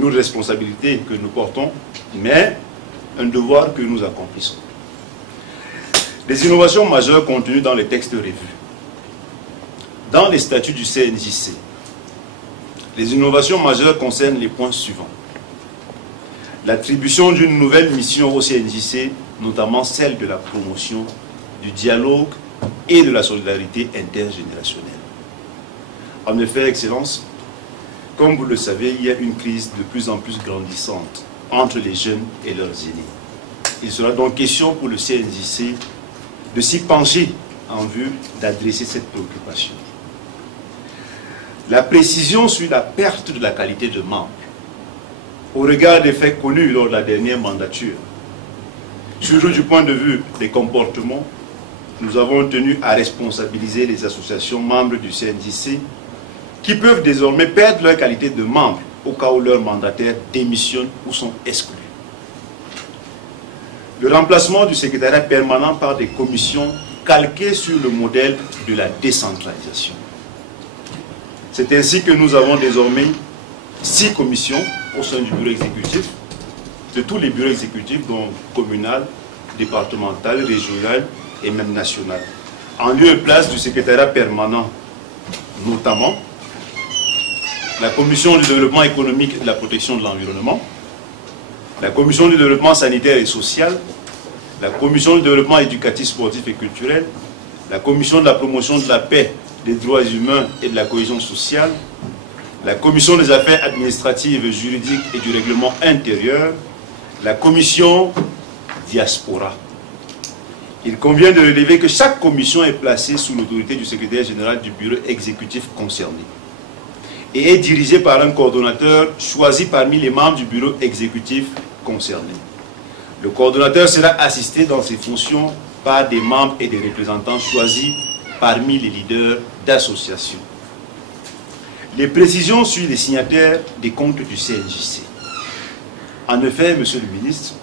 lourde responsabilité que nous portons, mais un devoir que nous accomplissons. Les innovations majeures contenues dans les textes revus. Dans les statuts du CNJC, les innovations majeures concernent les points suivants. L'attribution d'une nouvelle mission au CNJC, notamment celle de la promotion du dialogue et de la solidarité intergénérationnelle. En effet, Excellence, comme vous le savez, il y a une crise de plus en plus grandissante entre les jeunes et leurs aînés. Il sera donc question pour le CNJC de s'y pencher en vue d'adresser cette préoccupation. La précision sur la perte de la qualité de membre, au regard des faits connus lors de la dernière mandature, surtout du point de vue des comportements, nous avons tenu à responsabiliser les associations membres du CNJC qui peuvent désormais perdre leur qualité de membre au cas où leurs mandataires démissionnent ou sont exclus. Le remplacement du secrétariat permanent par des commissions calquées sur le modèle de la décentralisation. C'est ainsi que nous avons désormais 6 commissions au sein du bureau exécutif, de tous les bureaux exécutifs, donc communal, départemental, régional et même national, en lieu et place du secrétariat permanent, notamment la commission du développement économique et de la protection de l'environnement, la commission du développement sanitaire et social, la commission du développement éducatif, sportif et culturel, la commission de la promotion de la paix, des droits humains et de la cohésion sociale, la commission des affaires administratives, juridiques et du règlement intérieur, la commission diaspora. Il convient de relever que chaque commission est placée sous l'autorité du secrétaire général du bureau exécutif concerné et est dirigée par un coordonnateur choisi parmi les membres du bureau exécutif concerné. Le coordonnateur sera assisté dans ses fonctions par des membres et des représentants choisis parmi les leaders d'associations. Les précisions sur les signataires des comptes du CNJC. En effet, Monsieur le ministre,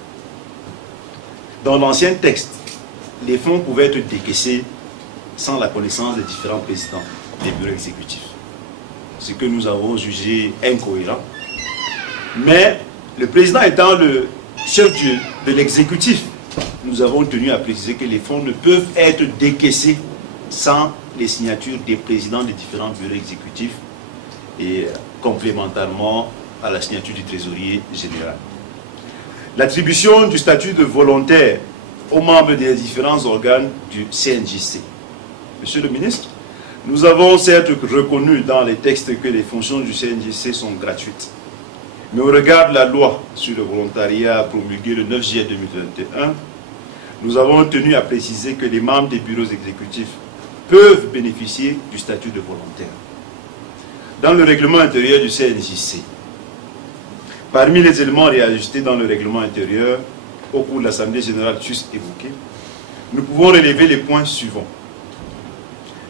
dans l'ancien texte, les fonds pouvaient être décaissés sans la connaissance des différents présidents des bureaux exécutifs. Ce que nous avons jugé incohérent. Mais le président étant le chef de l'exécutif, nous avons tenu à préciser que les fonds ne peuvent être décaissés sans les signatures des présidents des différents bureaux exécutifs et complémentairement à la signature du trésorier général. L'attribution du statut de volontaire aux membres des différents organes du CNJC. Monsieur le ministre, nous avons certes reconnu dans les textes que les fonctions du CNJC sont gratuites. Mais au regard de la loi sur le volontariat promulguée le 9 juillet 2021, nous avons tenu à préciser que les membres des bureaux exécutifs peuvent bénéficier du statut de volontaire. Dans le règlement intérieur du CNJC, parmi les éléments réajustés dans le règlement intérieur, au cours de l'Assemblée générale juste évoquée, nous pouvons relever les points suivants.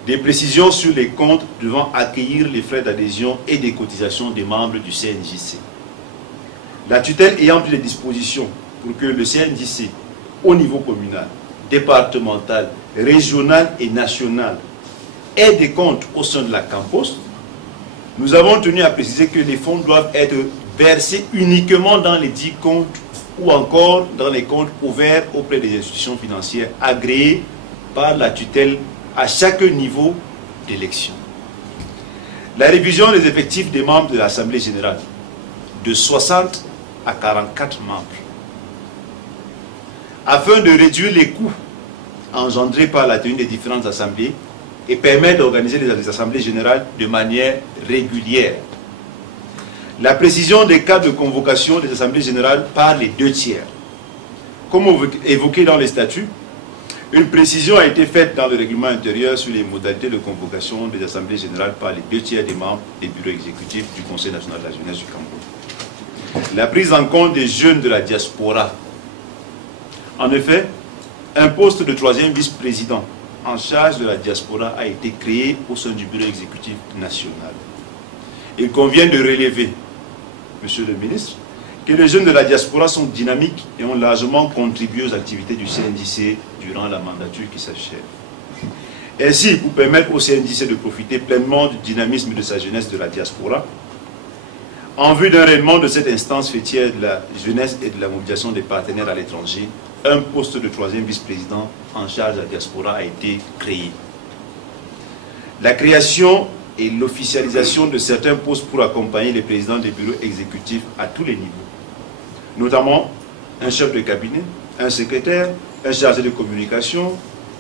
Des précisions sur les comptes devant accueillir les frais d'adhésion et des cotisations des membres du CNJC. La tutelle ayant pris les dispositions pour que le CNJC, au niveau communal, départemental, régional et national, ait des comptes au sein de la Campos, nous avons tenu à préciser que les fonds doivent être versés uniquement dans les 10 comptes ou encore dans les comptes ouverts auprès des institutions financières agréées par la tutelle à chaque niveau d'élection. La révision des effectifs des membres de l'Assemblée générale de 60 à 44 membres afin de réduire les coûts engendrés par la tenue des différentes assemblées et permettre d'organiser les assemblées générales de manière régulière. La précision des cas de convocation des assemblées générales par les 2 tiers. Comme évoqué dans les statuts, une précision a été faite dans le règlement intérieur sur les modalités de convocation des assemblées générales par les 2 tiers des membres des bureaux exécutifs du Conseil national de la jeunesse du Cameroun. La prise en compte des jeunes de la diaspora. En effet, un poste de 3e vice-président en charge de la diaspora a été créé au sein du bureau exécutif national. Il convient de relever, Monsieur le ministre, que les jeunes de la diaspora sont dynamiques et ont largement contribué aux activités du CNJC durant la mandature qui s'achève. Ainsi, pour permettre au CNJC de profiter pleinement du dynamisme de sa jeunesse de la diaspora, en vue d'un rayonnement de cette instance fêtière de la jeunesse et de la mobilisation des partenaires à l'étranger, un poste de 3e vice-président en charge de la diaspora a été créé. La création et l'officialisation de certains postes pour accompagner les présidents des bureaux exécutifs à tous les niveaux, notamment un chef de cabinet, un secrétaire, un chargé de communication,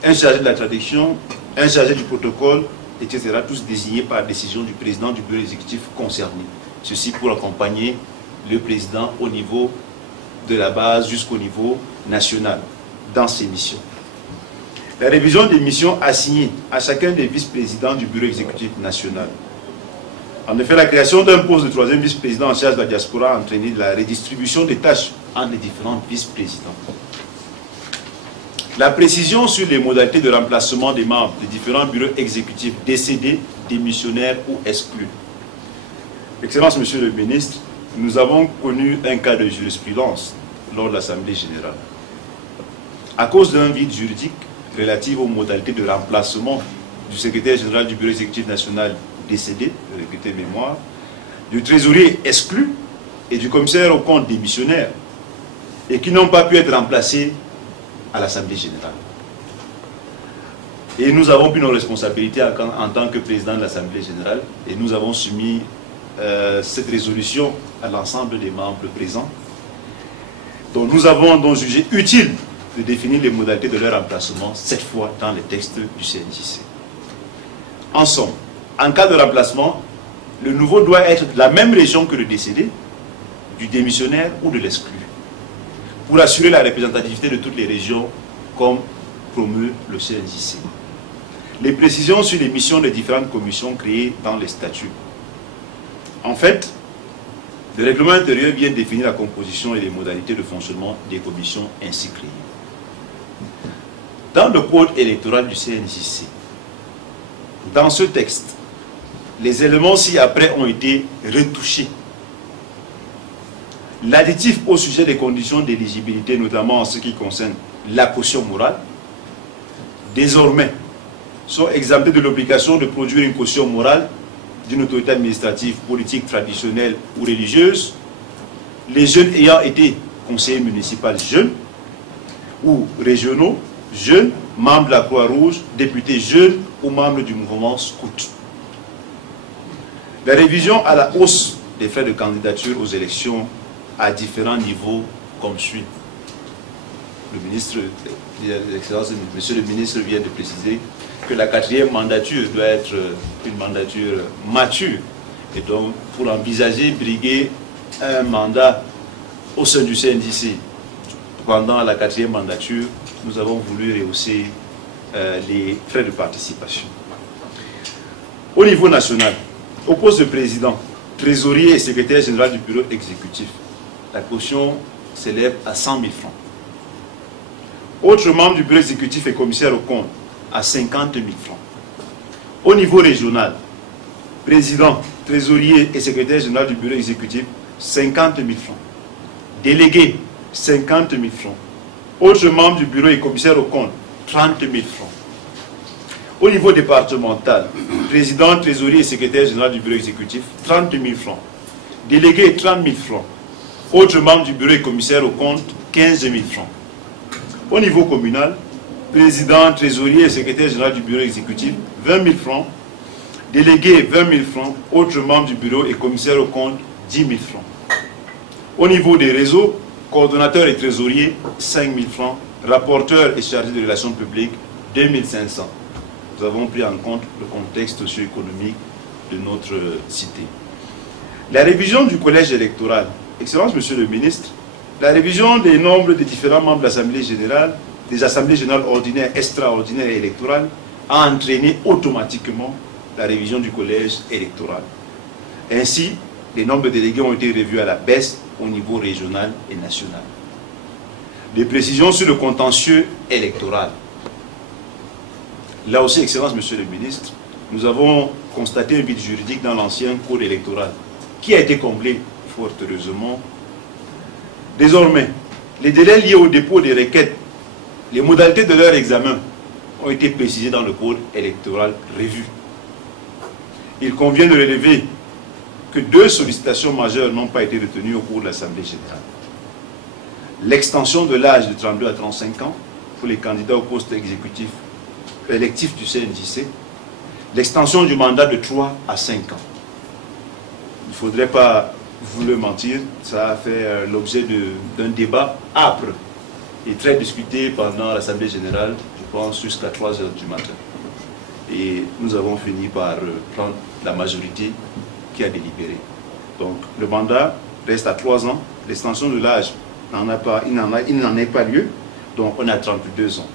un chargé de la traduction, un chargé du protocole, etc., tous désignés par décision du président du bureau exécutif concerné. Ceci pour accompagner le président au niveau de la base jusqu'au niveau national dans ses missions. La révision des missions assignées à chacun des vice-présidents du bureau exécutif national. En effet, la création d'un poste de 3e vice-président en charge de la diaspora a entraîné la redistribution des tâches entre les différents vice-présidents. La précision sur les modalités de remplacement des membres des différents bureaux exécutifs décédés, démissionnaires ou exclus. Excellence, Monsieur le Ministre, nous avons connu un cas de jurisprudence lors de l'Assemblée générale. À cause d'un vide juridique relatif aux modalités de remplacement du secrétaire général du bureau exécutif national décédé, le regretté mémoire, du trésorier exclu et du commissaire aux comptes démissionnaire, et qui n'ont pas pu être remplacés à l'Assemblée générale. Et nous avons pris nos responsabilités en tant que président de l'Assemblée générale et nous avons soumis cette résolution à l'ensemble des membres présents. Donc nous avons donc jugé utile de définir les modalités de leur remplacement, cette fois dans les textes du CNJC. En somme, en cas de remplacement, le nouveau doit être de la même région que le décédé, du démissionnaire ou de l'exclu, pour assurer la représentativité de toutes les régions comme promeut le CNJC. Les précisions sur les missions des différentes commissions créées dans les statuts. En fait, le règlement intérieur vient définir la composition et les modalités de fonctionnement des commissions ainsi créées. Dans le code électoral du CNJC, dans ce texte, les éléments ci-après ont été retouchés. L'additif au sujet des conditions d'éligibilité, notamment en ce qui concerne la caution morale, désormais sont exemptés de l'obligation de produire une caution morale d'une autorité administrative, politique, traditionnelle ou religieuse, les jeunes ayant été conseillers municipaux jeunes ou régionaux, jeunes, membres de la Croix-Rouge, députés jeunes ou membres du mouvement scout. La révision à la hausse des frais de candidature aux élections à différents niveaux comme suit. Le ministre, Monsieur le ministre vient de préciser que la 4e mandature doit être une mandature mature. Et donc, pour envisager briguer un mandat au sein du CNJC pendant la 4e mandature, nous avons voulu rehausser les frais de participation. Au niveau national, au poste de président, trésorier et secrétaire général du bureau exécutif, la caution s'élève à 100 000 francs. Autres membres du bureau exécutif et commissaire aux comptes, à 50 000 francs. Au niveau régional, président, trésorier et secrétaire général du bureau exécutif, 50 000 francs. Délégué, 50 000 francs. Autres membres du bureau et commissaire aux comptes, 30 000 francs. Au niveau départemental, président, trésorier et secrétaire général du bureau exécutif, 30 000 francs. Délégué, 30 000 francs. Autres membres du bureau et commissaire aux comptes, 15 000 francs. Au niveau communal, président, trésorier et secrétaire général du bureau exécutif, 20 000 francs. Délégué, 20 000 francs. Autres membres du bureau et commissaire aux comptes, 10 000 francs. Au niveau des réseaux, coordonnateur et trésorier, 5 000 francs. Rapporteur et chargé de relations publiques, 2 500. Nous avons pris en compte le contexte socio-économique de notre cité. La révision du collège électoral. Excellence, Monsieur le Ministre, la révision des nombres des différents membres de l'Assemblée générale, des assemblées générales ordinaires, extraordinaires et électorales, a entraîné automatiquement la révision du collège électoral. Ainsi, les nombres de délégués ont été revus à la baisse au niveau régional et national. Des précisions sur le contentieux électoral. Là aussi, Excellence, Monsieur le Ministre, nous avons constaté un vide juridique dans l'ancien code électoral, qui a été comblé, fort heureusement. Désormais, les délais liés au dépôt des requêtes, les modalités de leur examen ont été précisées dans le code électoral revu. Il convient de relever que 2 sollicitations majeures n'ont pas été retenues au cours de l'Assemblée générale. L'extension de l'âge de 32 à 35 ans pour les candidats au poste exécutif électif du CNJC, l'extension du mandat de 3 à 5 ans. Il ne faudrait pas vous le mentir, ça a fait l'objet d'un débat âpre et très discuté pendant l'Assemblée générale, je pense jusqu'à 3 h du matin. Et nous avons fini par prendre la majorité qui a délibéré. Donc le mandat reste à 3 ans, l'extension de l'âge il n'en est pas lieu, donc on a 32 ans.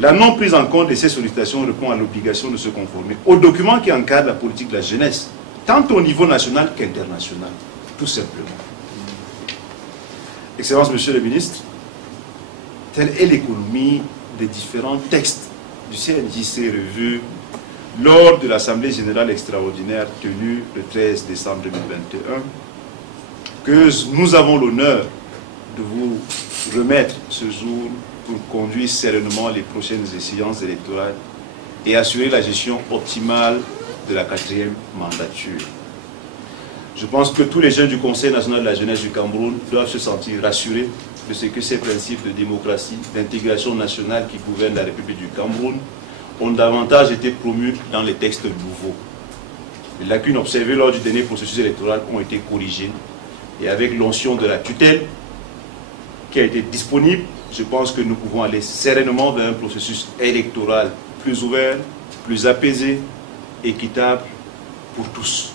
La non prise en compte de ces sollicitations répond à l'obligation de se conformer aux documents qui encadrent la politique de la jeunesse, tant au niveau national qu'international, tout simplement. Excellence, Monsieur le Ministre, telle est l'économie des différents textes du CNJC revus lors de l'Assemblée générale extraordinaire tenue le 13 décembre 2021, que nous avons l'honneur de vous remettre ce jour pour conduire sereinement les prochaines échéances électorales et assurer la gestion optimale de la 4e mandature. Je pense que tous les jeunes du Conseil national de la jeunesse du Cameroun doivent se sentir rassurés de ce que ces principes de démocratie, d'intégration nationale qui gouvernent la République du Cameroun ont davantage été promus dans les textes nouveaux. Les lacunes observées lors du dernier processus électoral ont été corrigées et avec l'onction de la tutelle qui a été disponible, je pense que nous pouvons aller sereinement vers un processus électoral plus ouvert, plus apaisé, équitable pour tous.